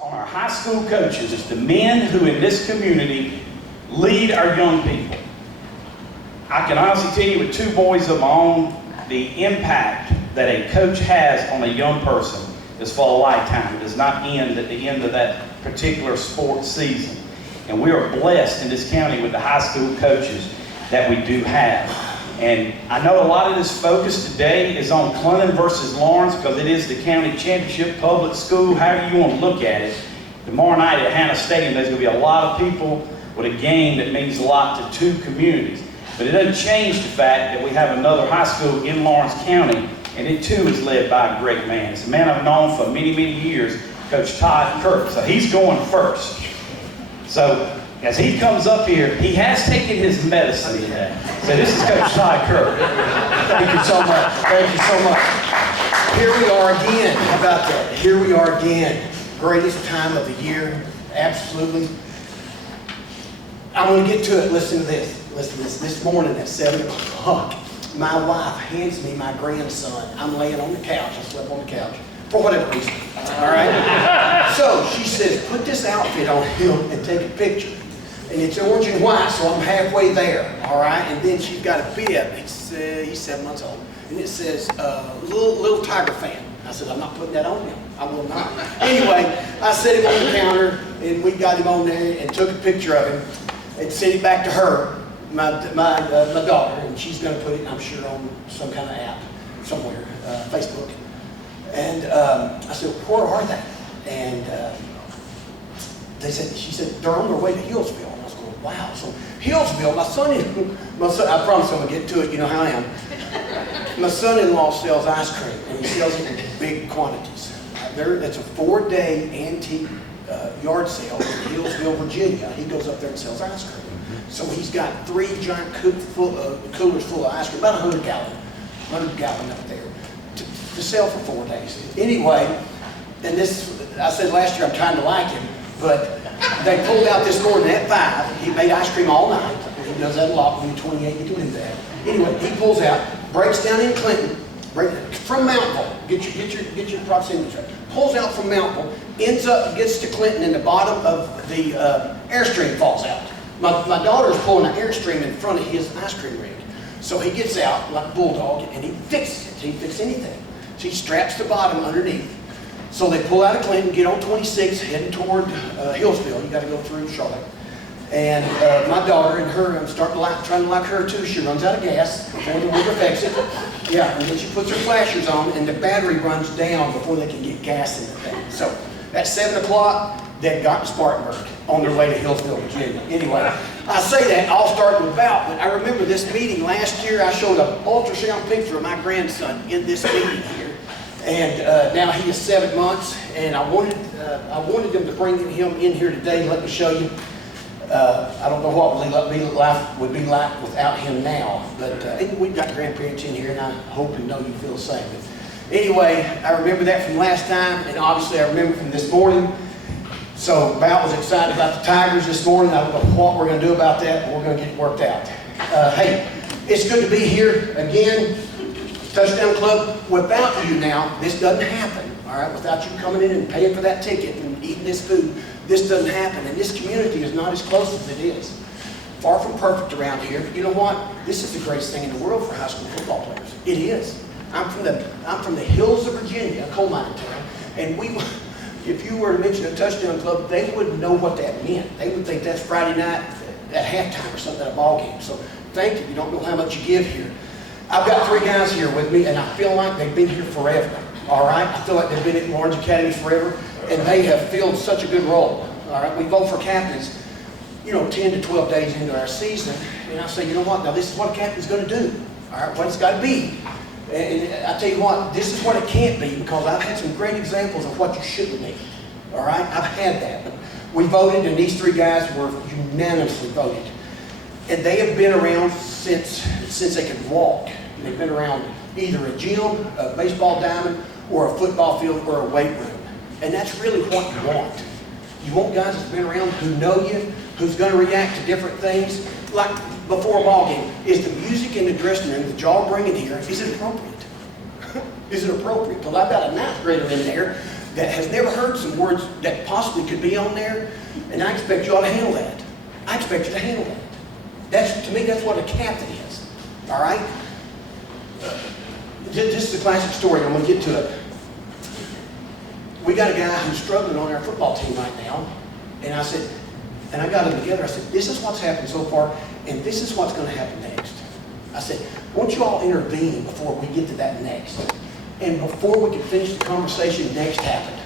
On our high school coaches, it's the men who in this community lead our young people. I can honestly tell you with 2 boys of my own, the impact that a coach has on a young person is for a lifetime. It does not end at the end of that particular sports season. And we are blessed in this county with the high school coaches that we do have. And I know a lot of this focus today is on Clinton versus Lawrence because it is the county championship public school, however you want to look at it. Tomorrow night at Hannah Stadium, there's going to be a lot of people with a game that means a lot to 2 communities. But it doesn't change the fact that we have another high school in Lawrence County, and it too is led by a great man. It's a man I've known for many, many years, Coach Todd Kirk. So he's going first. So as he comes up here, he has taken his medicine today. So this is Coach Todd Kirk. Thank you so much. Thank you so much. Here we are again. How about that? Here we are again. Greatest time of the year. Absolutely. I want to get to it. Listen to this. Listen to this. This morning at 7 o'clock, my wife hands me my grandson. I'm laying on the couch. I slept on the couch for whatever reason. All right? So she says, put this outfit on him and take a picture. And it's orange and white, so I'm halfway there, all right? And then she's got a bib. He's 7 months old. And it says, little Tiger fan. I said, I'm not putting that on him. I will not. Anyway, I set him on the counter, and we got him on there and took a picture of him and sent it back to her, my daughter, and she's going to put it, I'm sure, on some kind of app somewhere, Facebook. And I said, where are they? And she said, they're on their way to Hillsville. And I was going, wow. So Hillsville, my son, I promise I'm going to get to it, you know how I am. My son-in-law sells ice cream, and he sells it in big quantities. It's a 4-day antique yard sale in Hillsville, Virginia. He goes up there and sells ice cream. So he's got 3 giant coolers full of ice cream, about 100 gallon up there, to sell for 4 days. Anyway, and I said last year I'm trying to like him, but they pulled out this morning at 5. He made ice cream all night. He does that a lot when you're 28, you can do that. Anyway, he pulls out, breaks down in Clinton, from Mountville, get your proximity track. Pulls out from Mountville, gets to Clinton, and the bottom of the Airstream falls out. My daughter's pulling an Airstream in front of his ice cream rig. So he gets out like a bulldog and he fixes it. He fixes anything. So he straps the bottom underneath. So they pull out of Clinton, get on 26, heading toward Hillsville. You got to go through Charlotte. And my daughter and her, I'm trying to like her too. She runs out of gas before the river fixes it. Yeah, and then she puts her flashers on, and the battery runs down before they can get gas in the thing. So at 7 o'clock, they got to Spartanburg on their way to Hillsville, Virginia. Anyway, I say that all starting with Val, but I remember this meeting last year. I showed an ultrasound picture of my grandson in this meeting here, and now he is 7 months, and I wanted them to bring him in here today. Let me show you. I don't know what life would be like without him now, but we've got grandparents in here, and I hope and know you feel the same. But anyway, I remember that from last time, and obviously I remember from this morning. So Val was excited about the Tigers this morning. I don't know what we're going to do about that, but we're going to get it worked out. Hey, it's good to be here again. Touchdown Club, without you now, this doesn't happen. All right, without you coming in and paying for that ticket and eating this food, this doesn't happen. And this community is not as close as it is. Far from perfect around here, but you know what? This is the greatest thing in the world for high school football players. It is. I'm from the hills of Virginia, a coal mining town, and if you were to mention a Touchdown Club, they wouldn't know what that meant. They would think that's Friday night at halftime or something at a ball game. So thank you. You don't know how much you give here. I've got 3 guys here with me, and I feel like they've been here forever. All right? I feel like they've been at Lawrence Academy forever, and they have filled such a good role. All right? We vote for captains, 10 to 12 days into our season, and I say, you know what? Now this is what a captain's going to do. All right? What it's got to be. And I tell you what, this is what it can't be, because I've had some great examples of what you shouldn't be. All right? I've had that. But we voted, and these 3 guys were unanimously voted. And they have been around since they could walk. They've been around either a gym, a baseball diamond, or a football field, or a weight room. And that's really what you want. You want guys that's been around who know you, who's going to react to different things. Like before a ball game, is the music in the dressing room that y'all bringing here, is it appropriate? Is it appropriate? Well, I've got a 9th grader in there that has never heard some words that possibly could be on there, and I expect you all to handle that. I expect you to handle that. To me, that's what a captain is. All right? This is a classic story. I'm going to get to it. We got a guy who's struggling on our football team right now, and I said, and I got them together. I said, this is what's happened so far, and this is what's going to happen next. I said, won't you all intervene before we get to that next? And before we could finish the conversation, next happened.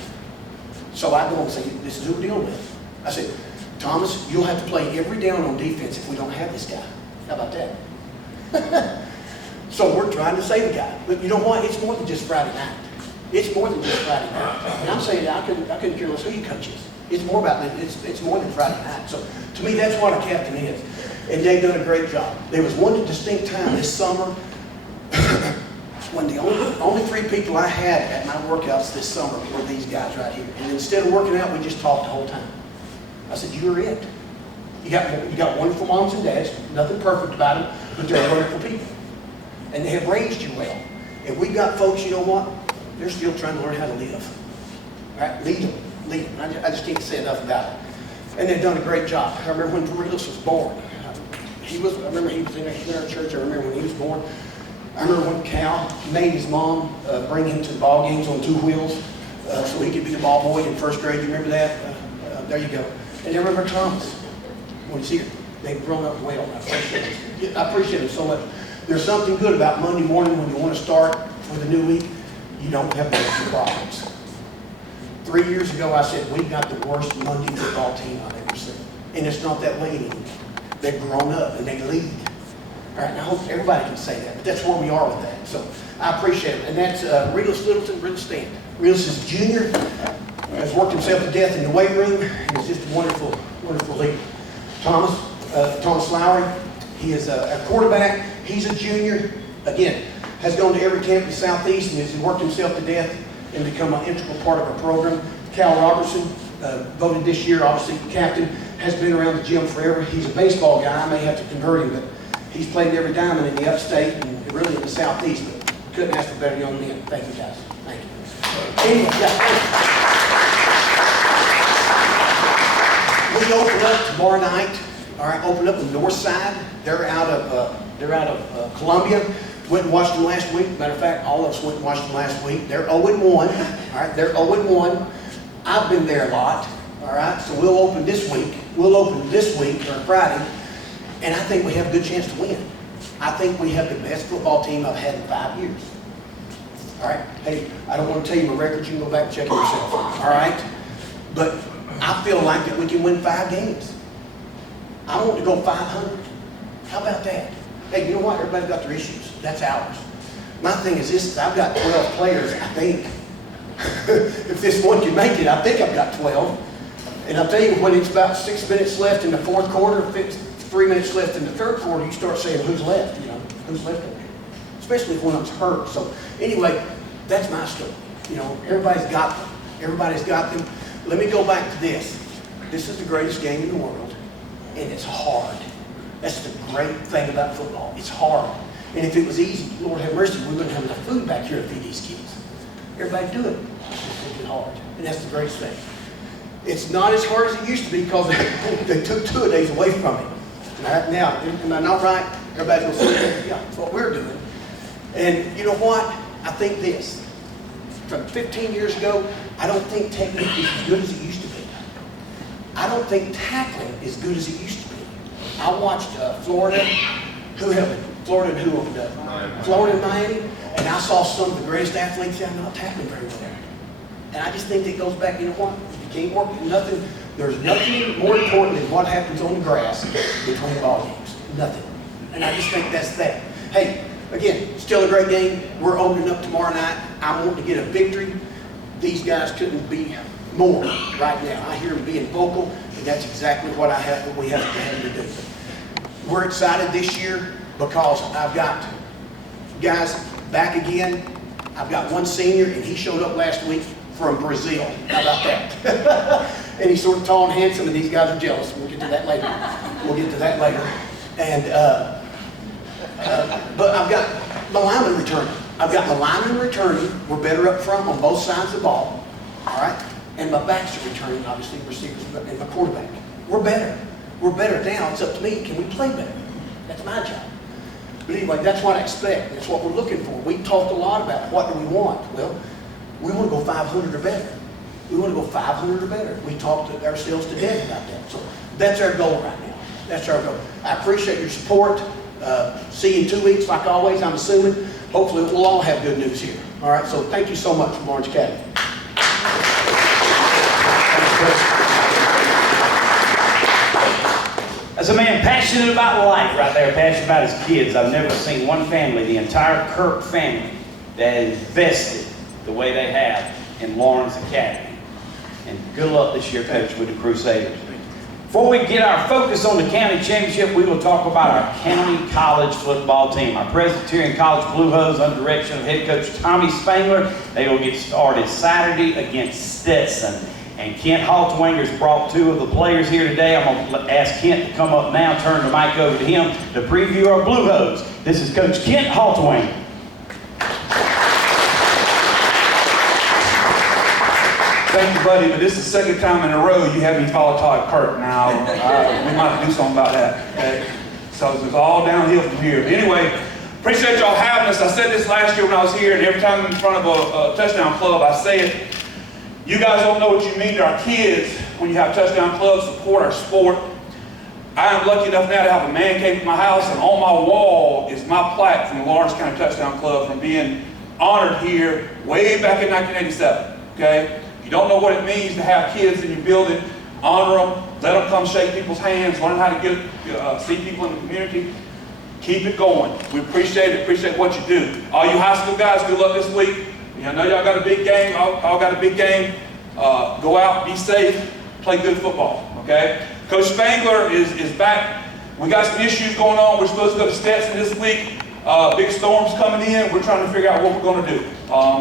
So I go and say, this is who we're dealing with. I said, Thomas, you'll have to play every down on defense if we don't have this guy. How about that? So we're trying to save the guy. But you know what? It's more than just Friday night. It's more than just Friday night. And I'm saying I couldn't care less who your coach is. It's more about it's more than Friday night. So to me, that's what a captain is. And they've done a great job. There was one distinct time this summer when the only three people I had at my workouts this summer were these guys right here. And instead of working out, we just talked the whole time. I said, you're it. You got wonderful moms and dads, nothing perfect about them, but they're wonderful people. And they have raised you well. And we've got folks, you know what? They're still trying to learn how to live. All right? Lead them. Lead them. I just can't say enough about it. And they've done a great job. I remember when Dorilus was born. I remember he was in our church. I remember when he was born. I remember when Cal made his mom bring him to the ball games on 2 wheels so he could be the ball boy in first grade. You remember that? There you go. And I remember Thomas. When he's here, they've grown up well. I appreciate it so much. There's something good about Monday morning when you want to start for the new week. You don't have those problems. 3 years ago, I said, we've got the worst Monday football team I've ever seen. And it's not that way anymore. They've grown up and they lead. All right, and I hope everybody can say that, but that's where we are with that. So I appreciate it. And that's Relis Littleton, Relis Stand. Relis is a junior, has worked himself to death in the weight room, and is just a wonderful, wonderful leader. Thomas Lowry, he is a quarterback. He's a junior. Again, has gone to every camp in the Southeast and has worked himself to death and become an integral part of our program. Cal Robertson, voted this year, obviously, captain, has been around the gym forever. He's a baseball guy. I may have to convert him, but he's played every diamond in the upstate and really in the Southeast, but couldn't ask for better young men. Thank you, guys. Thank you. Anyway, we open up tomorrow night. All right, open up the north side. They're out of Columbia. Went and watched them last week. Matter of fact, all of us went and watched them last week. They're 0-1. All right, they're 0-1. I've been there a lot. All right, so we'll open this week. We'll open this week or Friday, and I think we have a good chance to win. I think we have the best football team I've had in 5 years. All right, hey, I don't want to tell you my records. You can go back and check it yourself. All right, but I feel like that we can win 5 games. I want to go 500. How about that? Hey, you know what? Everybody's got their issues. That's ours. My thing is this, I've got 12 players, I think. If this one can make it, I think I've got 12. And I'll tell you, when it's about 6 minutes left in the fourth quarter, if it's 3 minutes left in the third quarter, you start saying, who's left? You know, who's left in there? Especially if one of them's hurt. So anyway, that's my story. You know, everybody's got them. Everybody's got them. Let me go back to this. This is the greatest game in the world, and it's hard. That's the great thing about football. It's hard. And if it was easy, Lord have mercy, we wouldn't have enough food back here to feed these kids. Everybody do it. It's just hard. And that's the greatest thing. It's not as hard as it used to be because they took 2 days away from it. Now, am I not right? Everybody's going to say, yeah, that's what we're doing. And you know what? I think this. From 15 years ago, I don't think technique is as good as it used to be. I don't think tackling is good as it used to be. I watched Florida and Miami, and I saw some of the greatest athletes out not tackling very well. And I just think it goes back, you know what? You can't work there's nothing more important than what happens on the grass between ball games. Nothing. And I just think that's that. Hey, again, still a great game. We're opening up tomorrow night. I want to get a victory. These guys couldn't be more right now. I hear them being vocal, and that's exactly what we have to do. We're excited this year because I've got guys back again. I've got one senior, and he showed up last week from Brazil. How about that? And he's sort of tall and handsome, and these guys are jealous. We'll get to that later. And but I've got my lineman returning. We're better up front on both sides of the ball. all right? And my backs are returning, obviously, receivers and my quarterback. We're better. We're better now. It's up to me. Can we play better? That's my job. But anyway, that's what I expect. That's what we're looking for. We talked a lot about what do we want. Well, we want to go 500 or better. We want to go 500 or better. We talked to ourselves to death about that. So that's our goal right now. That's our goal. I appreciate your support. See you in 2 weeks, like always, I'm assuming. Hopefully, we'll all have good news here. All right, so thank you so much from Orange Academy. As a man passionate about life right there, passionate about his kids, I've never seen one family, the entire Kirk family, that invested the way they have in Lawrence Academy. And good luck this year, Coach, with the Crusaders. Before we get our focus on the county championship, we will talk about our county college football team. Our Presbyterian College Blue Hose, under direction of head coach Tommy Spangler, they will get started Saturday against Stetson. And Kent Haltwanger's brought two of the players here today. I'm going to ask Kent to come up now, turn the mic over to him to preview our Blue Hose. This is Coach Kent Haltwanger. Thank you, buddy, but this is the second time in a row you have me follow Todd Kirk. Now, we might have to do something about that, okay? So it's all downhill from here. But anyway, appreciate y'all having us. I said this last year when I was here, and every time I'm in front of a touchdown club, I say it. You guys don't know what you mean to our kids when you have touchdown clubs support our sport. I am lucky enough now to have a man cave at my house, and on my wall is my plaque from the Lawrence County Touchdown Club from being honored here way back in 1987, okay? You don't know what it means to have kids in your building, honor them, let them come shake people's hands, learn how to see people in the community. Keep it going. We appreciate what you do. All you high school guys, good luck this week. I know y'all got a big game. All got a big game. Go out, be safe, play good football, okay? Coach Spangler is back. We got some issues going on. We're supposed to go to Stetson this week. Big storms coming in. We're trying to figure out what we're going to do.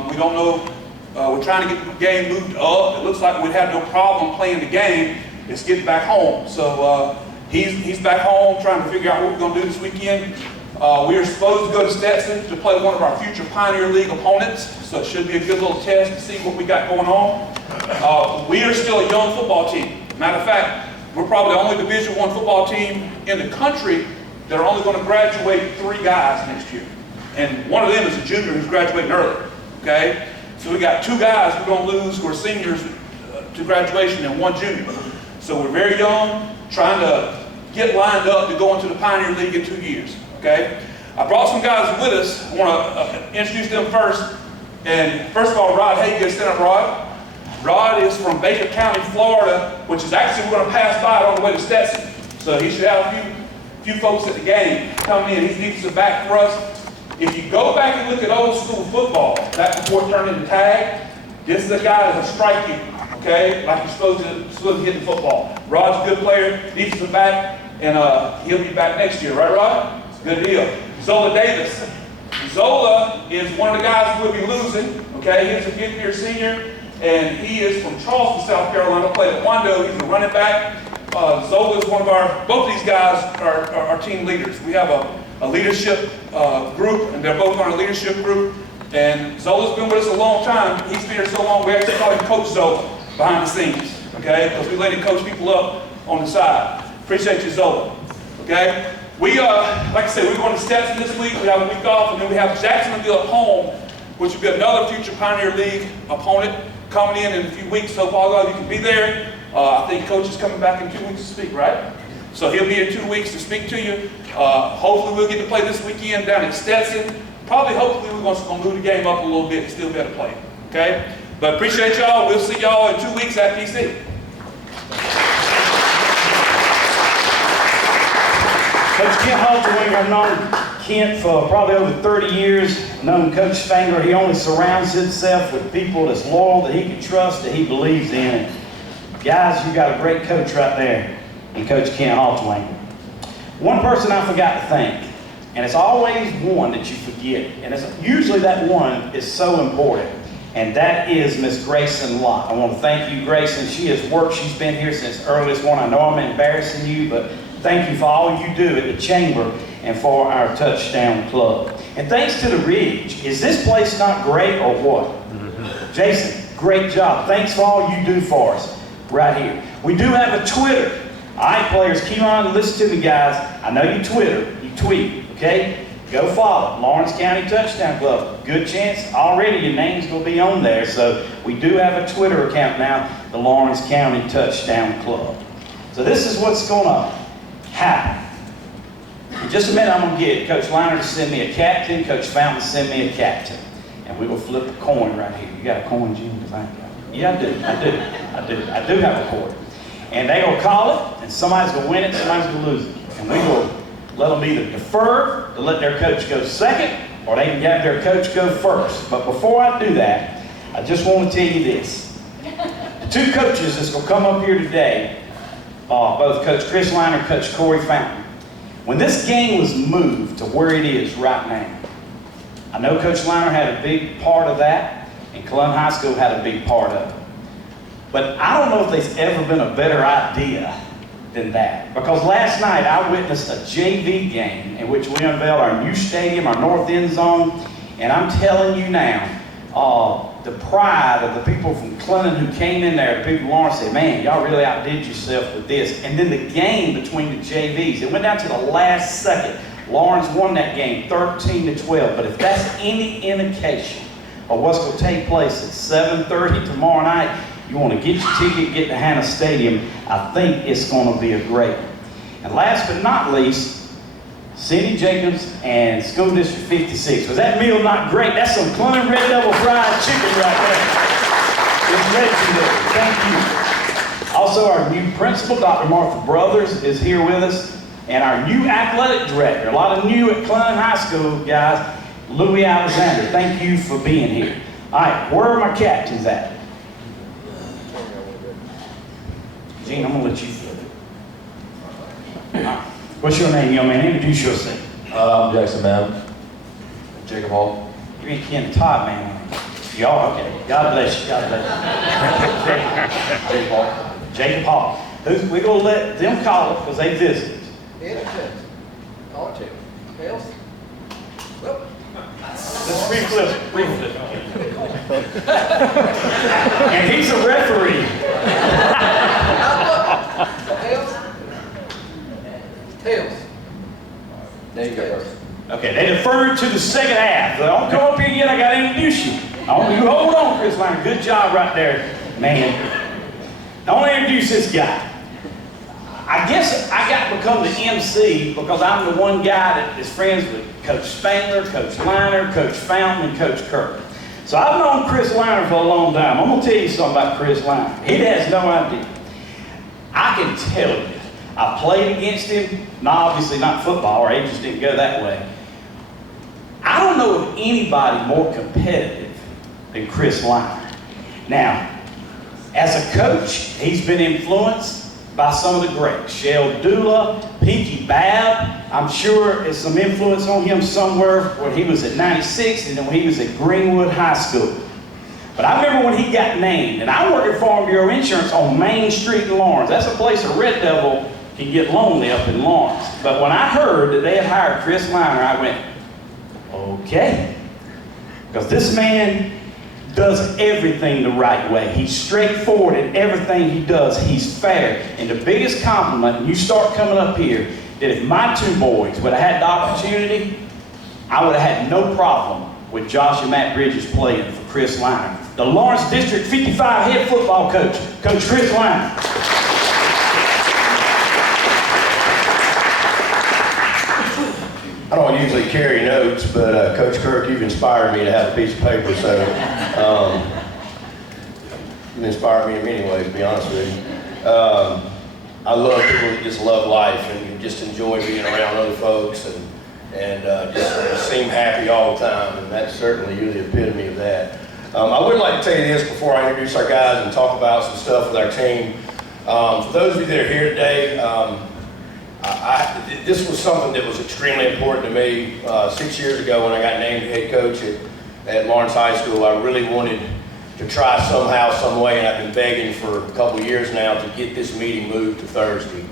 We don't know. We're trying to get the game moved up. It looks like we'd have no problem playing the game. It's getting back home. So he's back home trying to figure out what we're going to do this weekend. We are supposed to go to Stetson to play one of our future Pioneer League opponents. So it should be a good little test to see what we got going on. We are still a young football team. Matter of fact, we're probably the only Division I football team in the country that are only going to graduate 3 guys next year. And one of them is a junior who's graduating early. Okay? So we got 2 guys we're going to lose who are seniors to graduation and 1 junior. So we're very young, trying to get lined up to go into the Pioneer League in 2 years. Okay? I brought some guys with us. I want to introduce them first. And first of all, Rod Hagan, stand up, Rod. Rod is from Baker County, Florida, which is actually we're going to pass by on the way to Stetson. So he should have a few folks at the game coming in. He's defensive back for us. If you go back and look at old school football, back before it turned into tag, this is a guy that'll strike you, okay, like you're supposed to hit in football. Rod's a good player, defensive back, and he'll be back next year, right, Rod? Good deal. Zola Davis. Zola is one of the guys we'll be losing, okay? He's a fifth-year senior, and he is from Charleston, South Carolina, played at Wando. He's a running back. Zola is one of both these guys are team leaders. We have a leadership group, and they're both on a leadership group. And Zola's been with us a long time. He's been here so long, we actually call him Coach Zola behind the scenes, okay? Because we let him coach people up on the side. Appreciate you, Zola, okay? We, like I said, we're going to Stetson this week. We have a week off, and then we have Jacksonville at home, which will be another future Pioneer League opponent coming in a few weeks. So all of you can be there. I think Coach is coming back in 2 weeks to speak, right? So he'll be in 2 weeks to speak to you. Hopefully we'll get to play this weekend down at Stetson. Hopefully we're going to move the game up a little bit and still be able to play, okay? But appreciate y'all. We'll see y'all in 2 weeks at PC. Coach Kent Haltwanger, I've known Kent for probably over 30 years. Known Coach Spangler, he only surrounds himself with people that's loyal, that he can trust, that he believes in. Guys, you got a great coach right there in Coach Kent Haltwanger. One person I forgot to thank, and it's always one that you forget, and it's usually that one is so important, and that is Miss Grayson Lott. I want to thank you, Grayson. She has worked, she's been here since early this morning. I know I'm embarrassing you, but thank you for all you do at the Chamber and for our Touchdown Club. And thanks to the Ridge. Is this place not great or what? Jason, great job. Thanks for all you do for us right here. We do have a Twitter. All right, players, keep on and listen to me, guys. I know you Twitter, you tweet, okay? Go follow Lawrence County Touchdown Club. Good chance already your name's going to be on there. So we do have a Twitter account now, the Lawrence County Touchdown Club. So this is what's going to happen. In just a minute, I'm going to get Coach Liner to send me a captain, Coach Fountain to send me a captain. And we will flip a coin right here. You got a coin, Jim? Yeah, I do have a coin. And they're going to call it, and somebody's going to win it, somebody's going to lose it. And we will let them either defer to let their coach go second, or they can have their coach go first. But before I do that, I just want to tell you this. The two coaches that's going to come up here today, both Coach Chris Liner and Coach Corey Fountain, when this game was moved to where it is right now, I know Coach Liner had a big part of that, and Cologne High School had a big part of it. But I don't know if there's ever been a better idea than that. Because last night I witnessed a JV game in which we unveiled our new stadium, our north end zone, and I'm telling you now, the pride of the people from Clinton who came in there, the people from Lawrence said, man, y'all really outdid yourself with this. And then the game between the JVs, it went down to the last second. Lawrence won that game 13-12, but if that's any indication of what's going to take place at 7:30 tomorrow night, you want to get your ticket, get to Hannah Stadium, I think it's going to be a great one. And last but not least, Cindy Jacobs and School District 56. Was that meal not great? That's some Clinton Red Devil fried chicken right there. It's legendary. Thank you. Also, our new principal, Dr. Martha Brothers, is here with us. And our new athletic director, a lot of new at Clinton High School, guys, Louis Alexander. Thank you for being here. All right, where are my captains at? Gene, I'm going to let you flip it. What's your name, young man? Introduce yourself. I'm Jackson Mann. Jacob Hall. You ain't Ken Todd, man. Y'all, okay. God bless you. God bless you. Jacob Hall. Jacob Hall. We're going to let them call it because they visited. Call it Tails. Well, Let's reflip it. Reflip it. And he's a referee. Tails. There you go first. Okay, they deferred to the second half. Don't come up here yet. I got to introduce you. You hold on, Chris Liner. Good job right there, man. I want to introduce this guy. I guess I got to become the MC because I'm the one guy that is friends with Coach Spangler, Coach Liner, Coach Fountain, and Coach Kirk. So I've known Chris Liner for a long time. I'm going to tell you something about Chris Liner. He has no idea. I can tell you, I played against him, obviously not football, or he just didn't go that way. I don't know of anybody more competitive than Chris Liner. Now, as a coach, he's been influenced by some of the greats. Shell Dula, Pinky Babb. I'm sure there's some influence on him somewhere when he was at 96 and then when he was at Greenwood High School. But I remember when he got named, and I worked at Farm Bureau Insurance on Main Street in Lawrence. That's a place a Red Devil can get lonely up in Lawrence. But when I heard that they had hired Chris Liner, I went, okay. Because this man does everything the right way. He's straightforward in everything he does. He's fair. And the biggest compliment, when you start coming up here, that if my two boys would have had the opportunity, I would have had no problem with Josh and Matt Bridges playing for Chris Liner. The Lawrence District 55 head football coach, Coach Chris Liner. I don't usually carry notes, but Coach Kirk, you've inspired me to have a piece of paper, so you've inspired me in many ways, to be honest with you. I love people that just love life and just enjoy being around other folks and just seem happy all the time, and that's certainly you're the epitome of that. I would like to tell you this before I introduce our guys and talk about some stuff with our team. For those of you that are here today, this was something that was extremely important to me 6 years ago when I got named head coach at Lawrence High School. I really wanted to try somehow, some way, and I've been begging for a couple of years now to get this meeting moved to Thursday.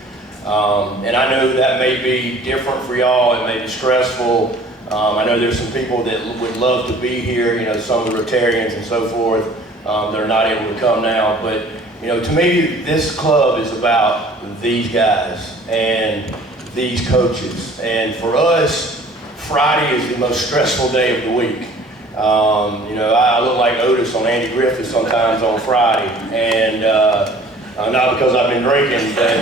And I know that may be different for y'all, it may be stressful, I know there's some people that would love to be here, you know, some of the Rotarians and so forth. They're not able to come now, but you know, to me, this club is about these guys and these coaches. And for us, Friday is the most stressful day of the week. You know, I look like Otis on Andy Griffith sometimes on Friday, and not because I've been drinking, but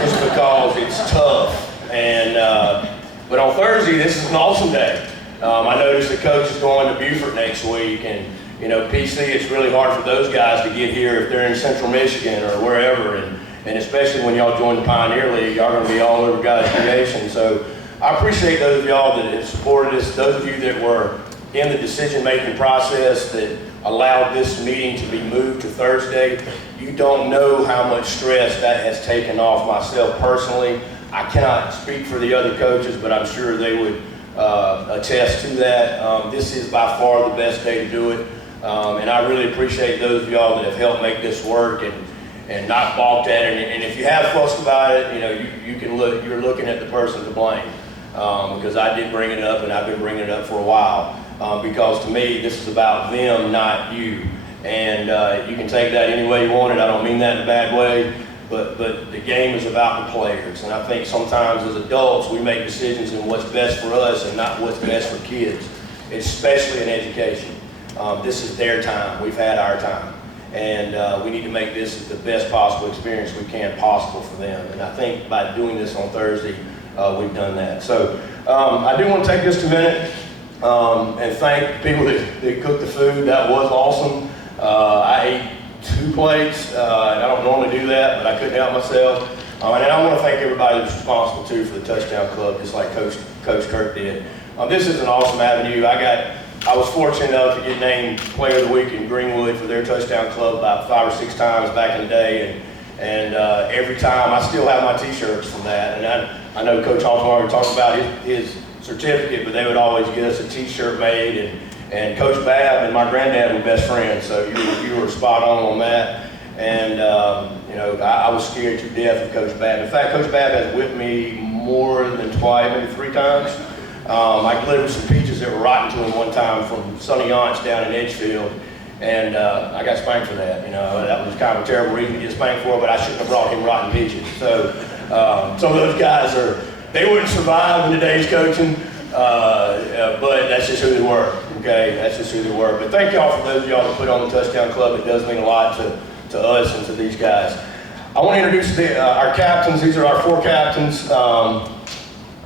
just because it's tough. And but on Thursday, this is an awesome day. I noticed the coach is going to Beaufort next week, and you know, PC, it's really hard for those guys to get here if they're in Central Michigan or wherever, and especially when y'all join the Pioneer League, y'all are going to be all over God's creation. So I appreciate those of y'all that have supported us, those of you that were in the decision-making process that allowed this meeting to be moved to Thursday. You don't know how much stress that has taken off myself personally. I cannot speak for the other coaches, but I'm sure they would attest to that. This is by far the best day to do it. And I really appreciate those of y'all that have helped make this work and not balked at it. And if you have fussed about it, you know, you can look, you're looking at the person to blame. Because I did bring it up, and I've been bringing it up for a while. Because to me, this is about them, not you. And you can take that any way you want it. I don't mean that in a bad way, but the game is about the players. And I think sometimes as adults, we make decisions in what's best for us and not what's best for kids, especially in education. This is their time. We've had our time. And we need to make this the best possible experience we can possible for them. And I think by doing this on Thursday, we've done that. So I do want to take just a minute and thank people that cooked the food. That was awesome. I ate 2 plates. I don't normally do that, but I couldn't help myself. And I want to thank everybody that's responsible too for the Touchdown Club, just like Coach Kirk did. This is an awesome avenue. I was fortunate enough to get named Player of the Week in Greenwood for their Touchdown Club about 5 or 6 times back in the day, and every time I still have my T-shirts from that. And I know Coach Hallsmark talked about his certificate, but they would always get us a T-shirt made, and Coach Babb and my granddad were best friends, so you were spot on that. And you know, I was scared to death of Coach Babb. In fact, Coach Babb has whipped me more than twice, maybe 3 times. I delivered some peaches that were rotten to him one time from Sonny Yance down in Edgefield, and I got spanked for that. You know, that was kind of a terrible reason to get spanked for, but I shouldn't have brought him rotten peaches. So some of those guys they wouldn't survive in today's coaching, but that's just who they were. Okay, that's just who they were. But thank y'all for those of y'all that put on the Touchdown Club. It does mean a lot to us and to these guys. I want to introduce our captains. These are our 4 captains.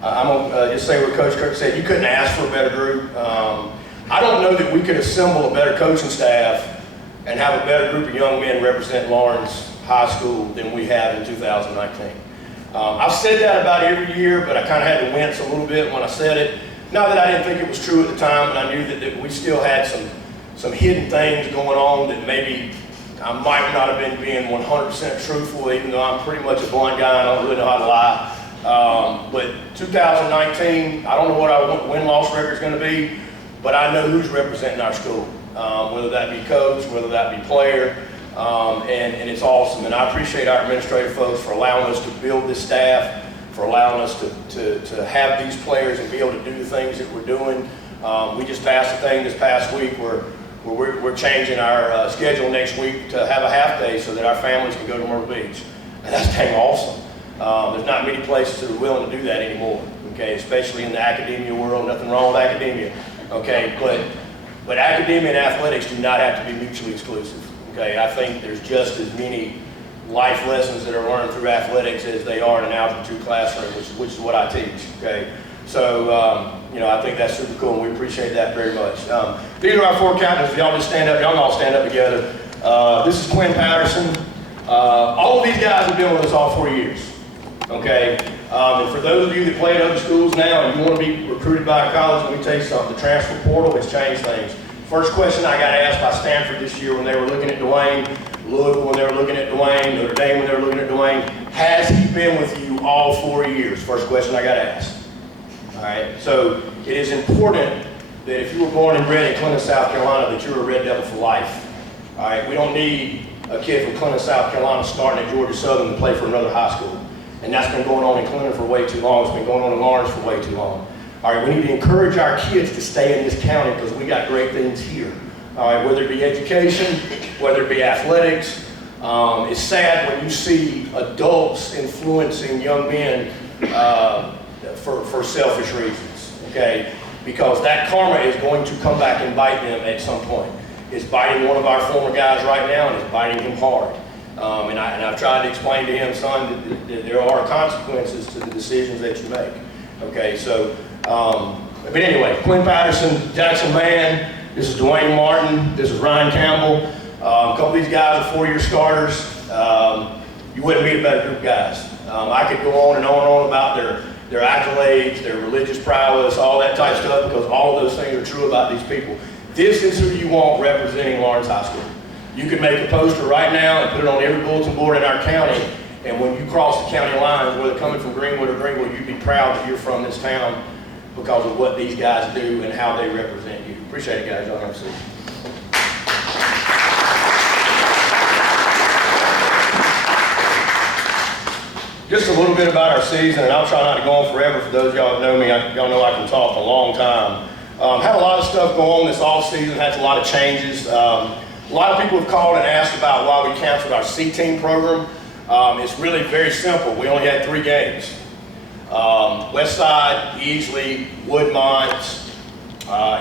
I'm going to just say what Coach Kirk said. You couldn't ask for a better group. I don't know that we could assemble a better coaching staff and have a better group of young men represent Lawrence High School than we have in 2019. I've said that about every year, but I kind of had to wince a little bit when I said it. Not that I didn't think it was true at the time, but I knew that we still had some hidden things going on that maybe I might not have been being 100% truthful, even though I'm pretty much a blunt guy and I don't really know how to lie. But 2019, I don't know what our win-loss record is going to be, but I know who's representing our school, whether that be coach, whether that be player, and it's awesome. And I appreciate our administrative folks for allowing us to build this staff, for allowing us to have these players and be able to do the things that we're doing. We just passed a thing this past week where we're changing our schedule next week to have a half day so that our families can go to Myrtle Beach. And that's dang awesome. There's not many places that are willing to do that anymore, okay, especially in the academia world. Nothing wrong with academia, okay, but academia and athletics do not have to be mutually exclusive, okay. I think there's just as many life lessons that are learned through athletics as they are in an Algebra 2 classroom, which is what I teach, okay. So, you know, I think that's super cool, and we appreciate that very much. These are our 4 captains. If y'all just stand up, y'all all stand up together. This is Quinn Patterson. All of these guys have been with us all 4 years. Okay, and for those of you that play at other schools now and you want to be recruited by a college, let me tell you something. The transfer portal has changed things. First question I got asked by Stanford this year when they were looking at Dwayne, Louisville when they were looking at Dwayne, Notre Dame when they were looking at Dwayne, has he been with you all 4 years? First question I got asked. All right, so it is important that if you were born and bred in Clinton, South Carolina, that you're a Red Devil for life. All right, we don't need a kid from Clinton, South Carolina starting at Georgia Southern to play for another high school. And that's been going on in Clinton for way too long. It's been going on in Lawrence for way too long. All right, we need to encourage our kids to stay in this county because we got great things here. All right, whether it be education, whether it be athletics. It's sad when you see adults influencing young men for selfish reasons, okay? Because that karma is going to come back and bite them at some point. It's biting one of our former guys right now, and it's biting him hard. And I've tried to explain to him, son, that there are consequences to the decisions that you make. Okay, so, but anyway, Quinn Patterson, Jackson Mann, this is Dwayne Martin, this is Ryan Campbell. A couple of these guys are 4-year starters. You wouldn't meet a better group of guys. I could go on and on about their accolades, their religious prowess, all that type of stuff, because all of those things are true about these people. This is who you want representing Lawrence High School. You can make a poster right now and put it on every bulletin board in our county, and when you cross the county lines, whether coming from Greenwood or Greenwood, you'd be proud that you're from this town because of what these guys do and how they represent you. Appreciate it, guys. Y'all have a seat. Just a little bit about our season, and I'll try not to go on forever. For those of y'all that know me, y'all know I can talk a long time. Had a lot of stuff go on this off season, had a lot of changes. A lot of people have called and asked about why we canceled our C-team program. It's really very simple. We only had 3 games. Westside, Easley, Woodmont,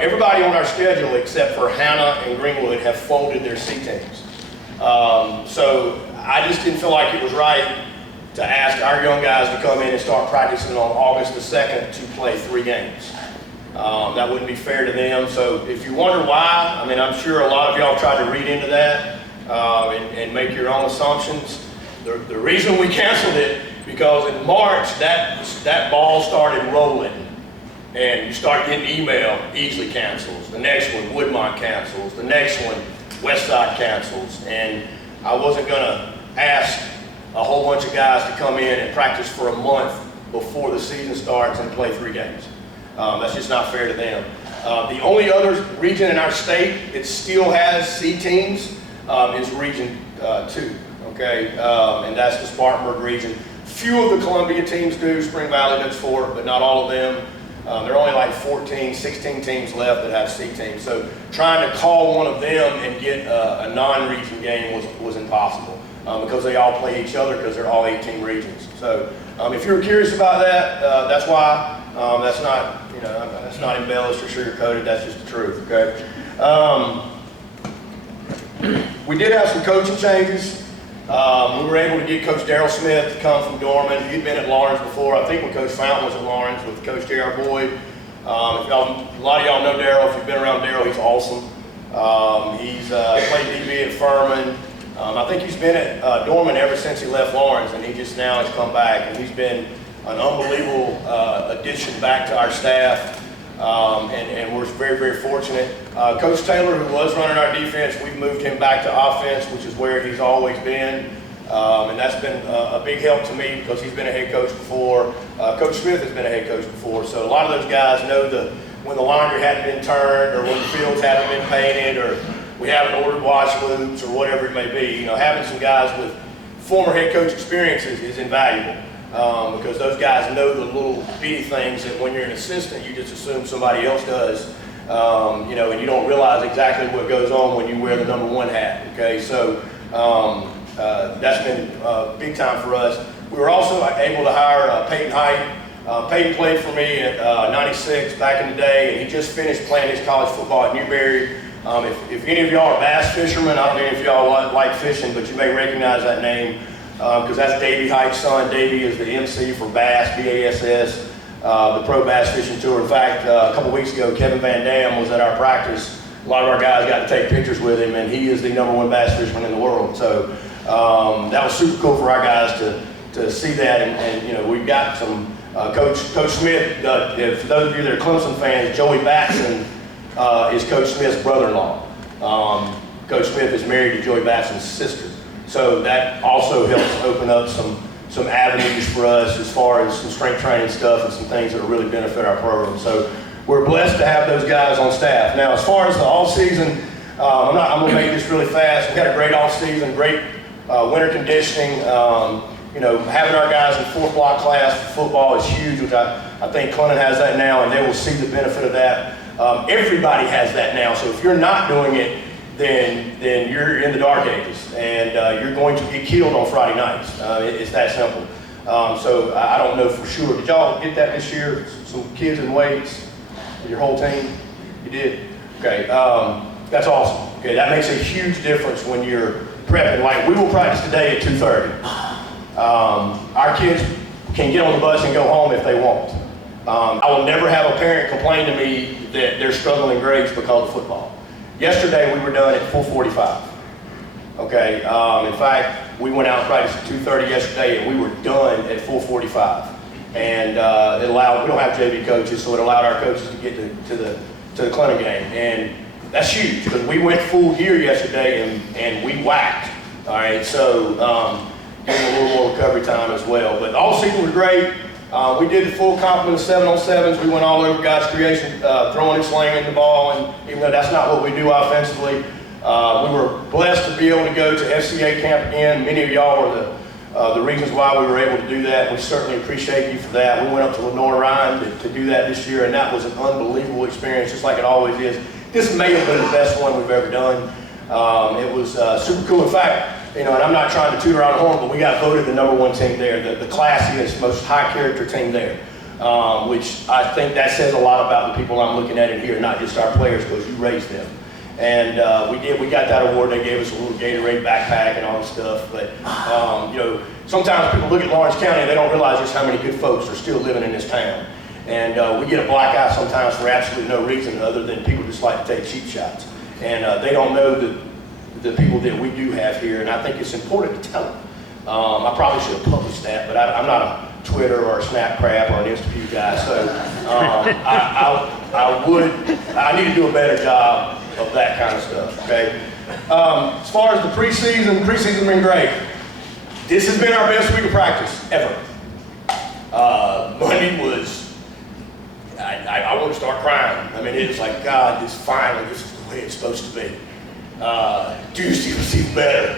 everybody on our schedule except for Hannah and Greenwood have folded their C-teams. So I just didn't feel like it was right to ask our young guys to come in and start practicing on August the 2nd to play 3 games. That wouldn't be fair to them. So if you wonder why, I mean, I'm sure a lot of y'all tried to read into that and make your own assumptions. The reason we canceled it, because in March, that ball started rolling. And you start getting email, Easley cancels. The next one, Woodmont cancels. The next one, Westside cancels. And I wasn't gonna ask a whole bunch of guys to come in and practice for a month before the season starts and play 3 games. That's just not fair to them. The only other region in our state that still has C teams is Region 2, okay? And that's the Spartanburg region. Few of the Columbia teams do, Spring Valley does 4, but not all of them. There are only like 14, 16 teams left that have C teams. So trying to call one of them and get a non-region game was impossible because they all play each other because they're all 18 regions. So if you're curious about that, that's why. That's not, that's not embellished or sugar-coated. That's just the truth, okay? We did have some coaching changes. We were able to get Coach Daryl Smith to come from Dorman. He'd been at Lawrence before. I think when Coach Fountain was at Lawrence with Coach J.R. Boyd. A lot of y'all know Daryl. If you've been around Daryl, he's awesome. He's played DB at Furman. I think he's been at Dorman ever since he left Lawrence, and he just now has come back, and he's been an unbelievable addition back to our staff, and we're very, very fortunate. Coach Taylor, who was running our defense, we've moved him back to offense, which is where he's always been, and that's been a big help to me because he's been a head coach before. Coach Smith has been a head coach before, so a lot of those guys know when the laundry hadn't been turned, or when the fields haven't been painted, or we haven't ordered wash loops, or whatever it may be. Having some guys with former head coach experiences is invaluable. Because those guys know the little bitty things that when you're an assistant, you just assume somebody else does, and you don't realize exactly what goes on when you wear the number 1 hat, okay? So that's been big time for us. We were also able to hire Peyton Height. Peyton played for me at 96 back in the day, and he just finished playing his college football at Newberry. If any of y'all are bass fishermen, I don't know if y'all like fishing, but you may recognize that name. Because that's Davey Height's son. Davey is the MC for Bass, B-A-S-S, the Pro Bass Fishing Tour. In fact, a couple weeks ago, Kevin Van Dam was at our practice. A lot of our guys got to take pictures with him, and he is the #1 bass fisherman in the world. So that was super cool for our guys to see that. And we've got some Coach Smith. For those of you that are Clemson fans, Joey Batson is Coach Smith's brother-in-law. Coach Smith is married to Joey Batson's sister. So that also helps open up some avenues for us as far as some strength training stuff and some things that will really benefit our program. So we're blessed to have those guys on staff. Now, as far as the off season, I'm going to make this really fast. We've got a great off season, great winter conditioning. Having our guys in 4th block class for football is huge, which I I think Clinton has that now, and they will see the benefit of that. Everybody has that now, so if you're not doing it, then you're in the dark ages, and you're going to get killed on Friday nights. It's that simple. So I don't know for sure. Did y'all get that this year? Some kids in weights? Your whole team? You did? Okay, that's awesome. Okay, that makes a huge difference when you're prepping. Like, we will practice today at 2:30. Our kids can get on the bus and go home if they want. I will never have a parent complain to me that they're struggling grades because of football. Yesterday, we were done at 4:45. Okay, in fact, we went out and practiced at 2:30 yesterday, and we were done at 4:45. And it allowed, we don't have JV coaches, so it allowed our coaches to get to the Clinton game. And that's huge, because we went full gear yesterday and we whacked. All right, so getting a little more recovery time as well. But all season was great. We did the full complement of 7-on-7s. We went all over God's creation, throwing and slinging the ball, and even though that's not what we do offensively, we were blessed to be able to go to FCA camp again. Many of y'all were the reasons why we were able to do that. We certainly appreciate you for that. We went up to Lenore Ryan to do that this year, and that was an unbelievable experience, just like it always is. This may have been the best one we've ever done. It was super cool. In fact, and I'm not trying to toot around the horn, but we got voted the #1 team there, the classiest, most high character team there, which I think that says a lot about the people I'm looking at in here, not just our players, because you raised them. And we got that award. They gave us a little Gatorade backpack and all this stuff. But sometimes people look at Lawrence County and they don't realize just how many good folks are still living in this town. And we get a black eye sometimes for absolutely no reason other than people just like to take cheap shots. And they don't know the people that we do have here, and I think it's important to tell them. I probably should have published that, but I'm not a Twitter or a Snap Crap or an Instaview guy, so I need to do a better job of that kind of stuff, okay? As far as the preseason's been great. This has been our best week of practice ever. Monday was, I want to start crying. I mean, it was like, God, this is the way it's supposed to be. Tuesday was even better.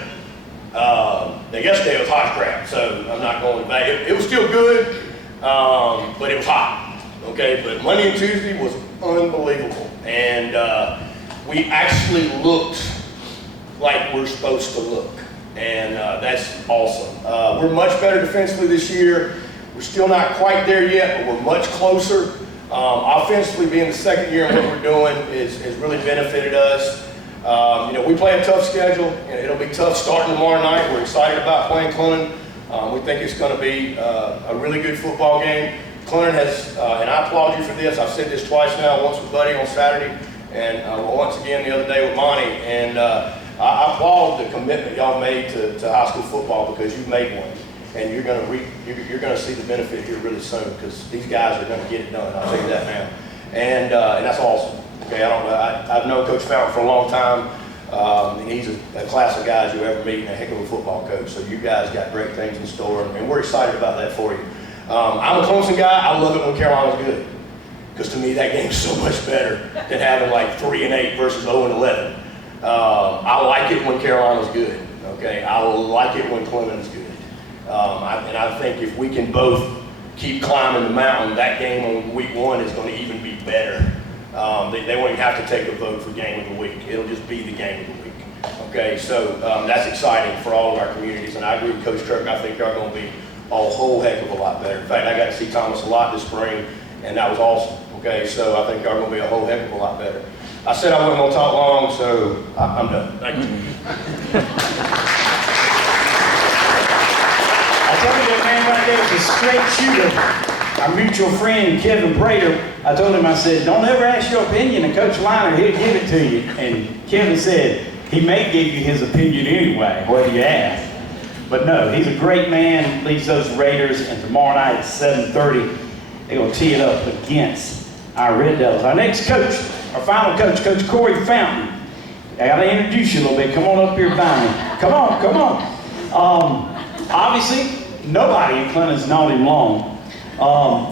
Now yesterday was hot crap, so I'm not going back. It was still good, but it was hot. Okay, but Monday and Tuesday was unbelievable, and we actually looked like we're supposed to look, and that's awesome. We're much better defensively this year. We're still not quite there yet, but we're much closer. Offensively, being the second year in what we're doing has really benefited us. We play a tough schedule, and it'll be tough starting tomorrow night. We're excited about playing Clinton. We think it's going to be a really good football game. Clinton has, and I applaud you for this. I've said this twice now, once with Buddy on Saturday, and once again the other day with Monty. And I applaud the commitment y'all made to high school football, because you've made one, and you're going to see the benefit here really soon, because these guys are going to get it done. I'll tell you that now, and that's awesome. Okay, I've known Coach Fountain for a long time, and he's a class of guys you ever meet, and a heck of a football coach. So you guys got great things in store, and we're excited about that for you. I'm a Clemson guy. I love it when Carolina's good, because to me that game's so much better than having like 3-8 versus 0-11. I like it when Carolina's good. Okay, I like it when Clemson's good, and I think if we can both keep climbing the mountain, that game on week 1 is going to even be better. They won't even have to take a vote for game of the week. It'll just be the game of the week. Okay, so that's exciting for all of our communities, and I agree with Coach Turk. I think y'all are going to be a whole heck of a lot better. In fact, I got to see Thomas a lot this spring, and that was awesome. Okay, so I think y'all are going to be a whole heck of a lot better. I said I wasn't going to talk long, so I'm done. Thank you. I told you that man right there was a straight shooter. Our mutual friend, Kevin Prater, I told him, I said, don't ever ask your opinion of Coach Liner, he'll give it to you. And Kevin said, he may give you his opinion anyway, whether you ask. But no, he's a great man, leads those Raiders, and tomorrow night at 7:30, they're going to tee it up against our Red Devils. Our next coach, our final coach, Coach Corey Fountain. I got to introduce you a little bit. Come on up here by me. Come on. Obviously, nobody in Clinton's known him long.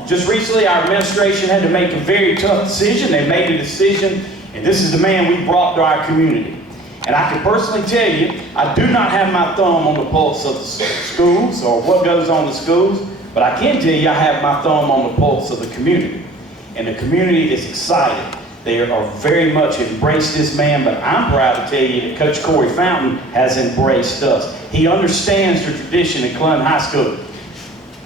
Just recently, our administration had to make a very tough decision. They made a decision, and this is the man we brought to our community. And I can personally tell you, I do not have my thumb on the pulse of the schools or what goes on in the schools. But I can tell you, I have my thumb on the pulse of the community. And the community is excited. They are very much embraced this man, but I'm proud to tell you that Coach Corey Fountain has embraced us. He understands the tradition at Clunnon High School.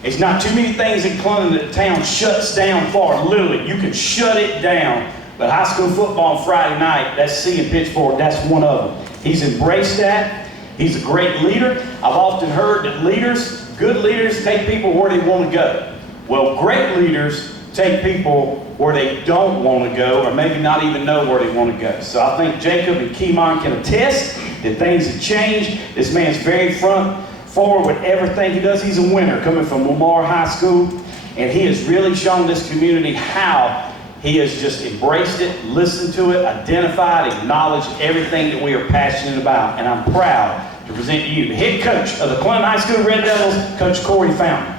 There's not too many things in Clunnon that the town shuts down for. Literally, you can shut it down. But high school football on Friday night, that's C and Pitchfork, that's one of them. He's embraced that. He's a great leader. I've often heard that leaders, good leaders, take people where they want to go. Well, great leaders take people where they don't want to go, or maybe not even know where they want to go. So I think Jacob and Keymon can attest that things have changed. This man's very front forward with everything he does. He's a winner coming from Lamar High School, and he has really shown this community how he has just embraced it, listened to it, identified, acknowledged everything that we are passionate about. And I'm proud to present to you the head coach of the Clunnon High School Red Devils, Coach Corey Fountain.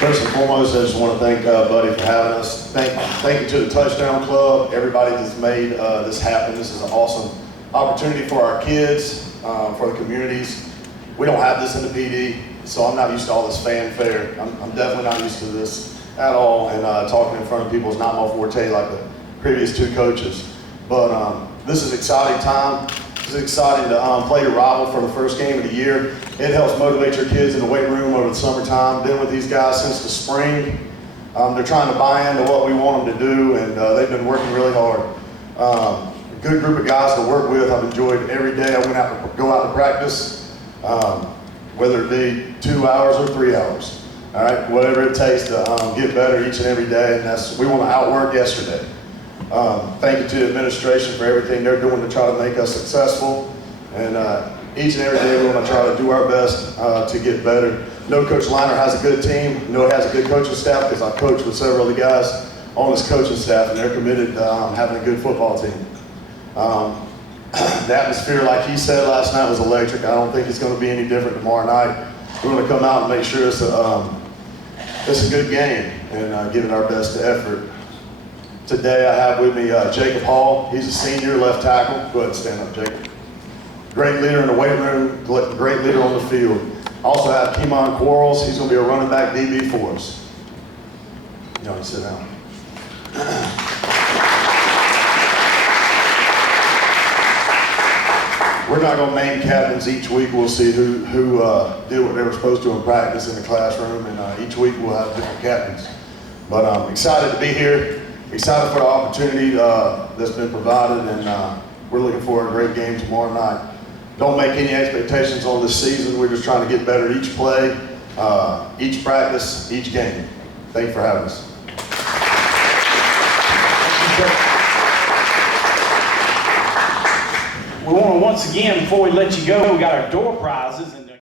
First and foremost, I just want to thank Buddy for having us. Thank you to the Touchdown Club, everybody that's made this happen. This is an awesome opportunity for our kids, for the communities. We don't have this in the PD, so I'm not used to all this fanfare. I'm definitely not used to this at all, and talking in front of people is not my forte like the previous two coaches. But this is an exciting time. It's exciting to play your rival for the first game of the year. It helps motivate your kids in the weight room over the summertime. Been with these guys since the spring. They're trying to buy into what we want them to do, and they've been working really hard. A good group of guys to work with. I've enjoyed every day I go out to practice, whether it be 2 hours or 3 hours. All right, whatever it takes to get better each and every day, and we want to outwork yesterday. Thank you to the administration for everything they're doing to try to make us successful. And each and every day we want to try to do our best to get better. Know Coach Liner has a good team. Know he has a good coaching staff because I coach with several of the guys on his coaching staff, and they're committed to having a good football team. The atmosphere, like he said last night, was electric. I don't think it's going to be any different tomorrow night. We're going to come out and make sure it's a good game and give it our best effort. Today I have with me Jacob Hall. He's a senior left tackle. Go ahead and stand up, Jacob. Great leader in the weight room, great leader on the field. I also have Keymon Quarles. He's going to be a running back DB for us. You want to sit down. We're not going to name captains each week. We'll see who did what they were supposed to in practice in the classroom, and each week we'll have different captains. But I'm excited to be here. Excited for the opportunity that's been provided, and we're looking for a great game tomorrow night. Don't make any expectations on this season. We're just trying to get better each play, each practice, each game. Thank you for having us. We want to once again, before we let you go, we got our door prizes. And